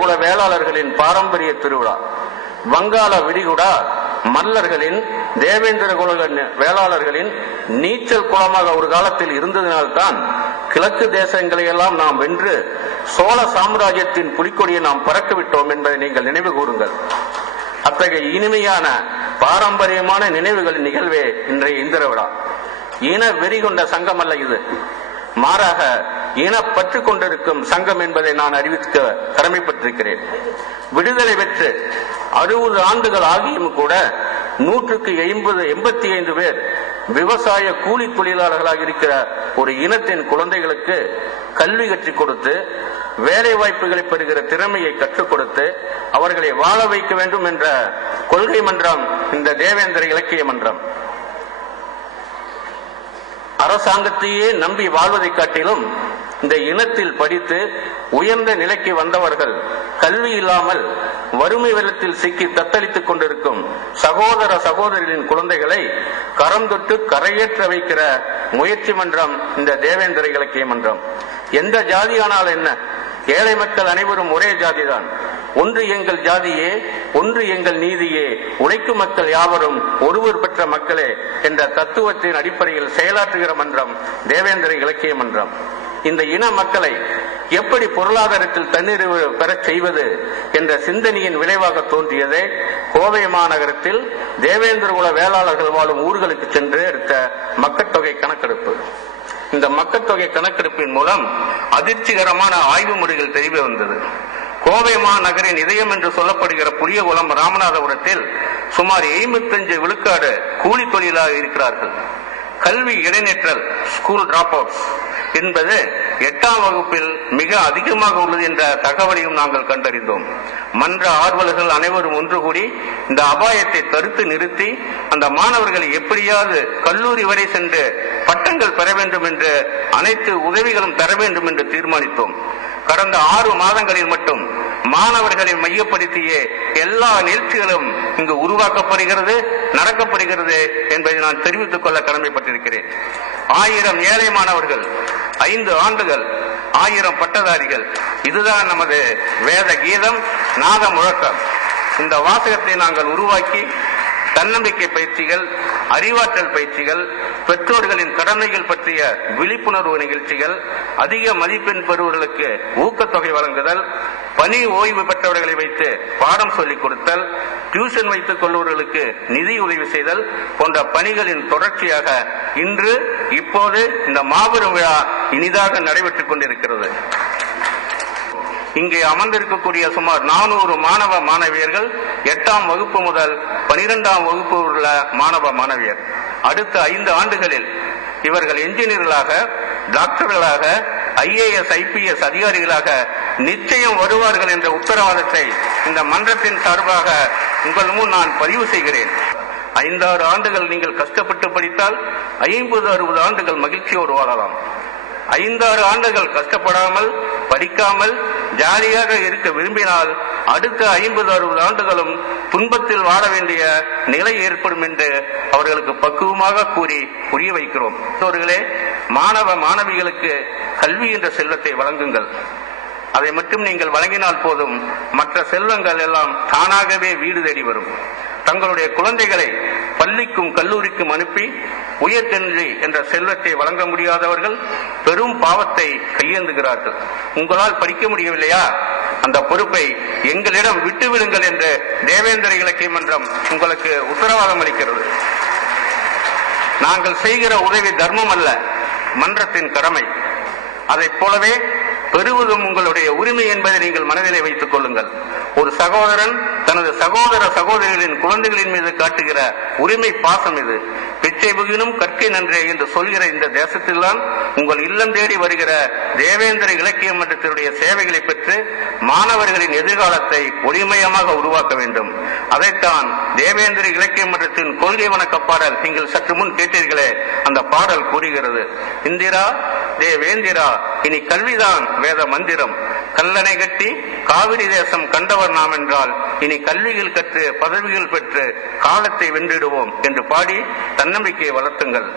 குல வேளாளர்களின் பாரம்பரிய திருவிழா. வங்காள விரிகுடா மல்லர்களின் தேவேந்திர குல வேளாளர்களின் நீச்சல் குளமாக ஒரு காலத்தில் இருந்ததினால்தான் கிழக்கு தேசங்களை எல்லாம் நாம் வென்று சோழ சாம்ராஜ்யத்தின் புலிக்கொடியை நாம் பறக்கவிட்டோம் என்பதை நீங்கள் நினைவு கூறுங்கள். அத்தகைய இனிமையான பாரம்பரியமான நினைவுகளின் நிகழ்வே இன்றைய இந்திர விழா. இன வெறி கொண்ட சங்கம் அல்ல இது, மாறாக இனப்பற்று கொண்டிருக்கும் சங்கம் என்பதை நான் அறிவிக்க கடமைப்பட்டிருக்கிறேன். விடுதலை பெற்று 60 ஆண்டுகள் ஆகியும் கூட 185 பேர் விவசாய கூலி தொழிலாளர்களாக இருக்கிற ஒரு இனத்தின் குழந்தைகளுக்கு கல்வி கற்றுக் கொடுத்து வேலை வாய்ப்புகளை பெறுகிற திறமையை கற்றுக் கொடுத்து அவர்களை வாழ வைக்க வேண்டும் என்ற கொள்கை மன்றம் இந்த தேவேந்திர இலக்கிய மன்றம். அரசாங்கத்தையே நம்பி வாழ்வதை காட்டிலும் இந்த இனத்தில் படித்து உயர்ந்த நிலைக்கு வந்தவர்கள் கல்வி இல்லாமல் வறுமை வெள்ளத்தில் சிக்கி தத்தளித்துக் கொண்டிருக்கும் சகோதர சகோதரிகளின் குழந்தைகளை கரம் தொட்டு கரையேற்ற வைக்கிற முயற்சி மன்றம் இந்த தேவேந்திர இலக்கிய மன்றம். எந்த ஜாதியானால் என்ன, ஏழை மக்கள் அனைவரும் ஒரே ஜாதிதான். ஒன்று எங்கள் ஜாதியே, ஒன்று எங்கள் நீதியே, உழைக்கும் மக்கள் யாவரும் ஒருவர் பெற்ற மக்களே என்ற தத்துவத்தின் அடிப்படையில் செயலாற்றுகிற மன்றம் தேவேந்திர இலக்கிய மன்றம். இந்த இன மக்களை எப்படி பொருளாதாரத்தில் தன்னிறைவு பெறச் செய்வது என்ற சிந்தனையின் விளைவாக தோன்றியதே கோவை மாநகரத்தில் தேவேந்திர குல வேளாளர்கள் வாழும் ஊர்களுக்கு சென்று எடுத்த மக்கட்தொகை கணக்கெடுப்பு. இந்த மக்கட்தொகை கணக்கெடுப்பின் மூலம் அதிர்ச்சிகரமான ஆய்வு முறைகள் தெரிய வந்தது. கோவை மாநகரின் இதயம் என்று சொல்லப்படுகிற புளியகுளம் ராமநாதபுரத்தில் சுமார் 75 விழுக்காடு கூலி தொழிலாக இருக்கிறார்கள். கல்வி இடைநிற்றல், ஸ்கூல் டிராப் அவுட்ஸ் என்பது 8ஆம் வகுப்பில் மிக அதிகமாக உள்ளது என்ற தகவலையும் நாங்கள் கண்டறிந்தோம். மன்ற ஆர்வலர்கள் அனைவரும் ஒன்று கூடி இந்த அபாயத்தை தடுத்து நிறுத்தி அந்த மாணவர்களை எப்படியாவது கல்லூரி வரை சென்று பட்டங்கள் பெற வேண்டும் என்று அனைத்து உதவிகளும் தர வேண்டும் என்று தீர்மானித்தோம். கடந்த 6 மாதங்களில் மட்டும் மாணவர்களை மையப்படுத்திய எல்லா நிகழ்ச்சிகளும் இங்கு உருவாக்கப்படுகிறது, நடக்கப்படுகிறது என்பதை நான் தெரிவித்துக் கொள்ள கடமைப்பட்டிருக்கிறேன். 1000 ஏழை மாணவர்கள், 5 ஆண்டுகள், 1000 பட்டதாரிகள், இதுதான் நமது வேத கீதம், நாத முழக்கம். இந்த வாசகத்தை நாங்கள் உருவாக்கி தன்னம்பிக்கை பயிற்சிகள், அறிவாற்றல் பயிற்சிகள், பெற்றோர்களின் கடமைகள் பற்றிய விழிப்புணர்வு நிகழ்ச்சிகள், அதிக மதிப்பெண் பெறுவர்களுக்கு ஊக்கத்தொகை வழங்குதல், பணி ஓய்வு பெற்றவர்களை வைத்து பாடம் சொல்லிக் கொடுத்தல், டியூஷன் வைத்துக் கொள்பவர்களுக்கு நிதி உதவி செய்தல் போன்ற பணிகளின் தொடர்ச்சியாக இன்று இப்போது இந்த மாபெரும் விழா இனிதாக நடைபெற்றுக் கொண்டிருக்கிறது. இங்கே அமர்ந்திருக்கக்கூடிய சுமார் 400 மாணவ மாணவியர்கள் 8ஆம் வகுப்பு முதல் 12ஆம் வகுப்பு உள்ள மாணவ மாணவியர். அடுத்த 5 ஆண்டுகளில் இவர்கள் என்ஜினியர்களாக, டாக்டர்களாக, IAS IPS அதிகாரிகளாக நிச்சயம் வருவார்கள் என்ற உத்தரவாதத்தை இந்த மன்றத்தின் சார்பாக உங்கள் முன் நான் பதிவு செய்கிறேன். 5-6 ஆண்டுகள் நீங்கள் கஷ்டப்பட்டு படித்தால் 50-60 ஆண்டுகள் மகிழ்ச்சியோடு வாழலாம். 5-6 ஆண்டுகள் கஷ்டப்படாமல் படிக்காமல் ஜாலியாக இருக்க விரும்பினால் அடுத்த 50-60 ஆண்டுகளும் துன்பத்தில் வாழ வேண்டிய நிலை ஏற்படும் என்று அவர்களுக்கு பக்குவமாக கூறி புரிய வைக்கிறோம். அவர்களே, மாணவ மாணவிகளுக்கு கல்வி என்ற செல்வத்தை வழங்குங்கள். அதை மட்டும் நீங்கள் வழங்கினால் போதும், மற்ற செல்வங்கள் எல்லாம் தானாகவே வீடு தேடி வரும். தங்களுடைய குழந்தைகளை பள்ளிக்கும் கல்லூரிக்கும் அனுப்பி உயர்கல்வி என்ற செல்வத்தை வழங்க முடியாதவர்கள் பெரும் பாவத்தை கையேந்துகிறார்கள். உங்களால் படிக்க முடியவில்லையா, அந்த பொறுப்பை எங்களிடம் விட்டுவிடுங்கள் என்று தேவேந்திர இலக்கிய மன்றம் உங்களுக்கு உத்தரவாதம் அளிக்கிறது. நாங்கள் செய்கிற உதவி தர்மம் அல்ல, மன்றத்தின் கடமை. அதைப் போலவே பெறுவதும் உங்களுடைய உரிமை என்பதை நீங்கள் மனதிலே வைத்துக் கொள்ளுங்கள். ஒரு சகோதரன் தனது சகோதர சகோதரிகளின் குழந்தைகளின் மீது காட்டுகிற உரிமை பாசம் இது. பிச்சை புகினும் கற்கை நன்றே என்று சொல்கிற இந்த தேசத்தில்தான் உங்கள் இல்லம் தேடி வருகிற தேவேந்திர இலக்கிய மன்றத்தினுடைய சேவைகளை பெற்று மாணவர்களின் எதிர்காலத்தை ஒளிமயமாக உருவாக்க வேண்டும். அதைத்தான் தேவேந்திர இலக்கிய மன்றத்தின் கொள்கை வணக்க பாடல் நீங்கள் சற்று முன் கேட்டீர்களே, அந்த பாடல் கூறுகிறது. இந்திரா தேவேந்திரா, இனி கல்விதான் வேத மந்திரம். கல்லணை கட்டி காவிரி தேசம் கண்டவர் நாம் என்றால் இனி கல்விகள் கற்று பதவிகள் பெற்று காலத்தை வென்றிடுவோம் என்று பாடி தன்னம்பிக்கையை வளர்த்துங்கள்.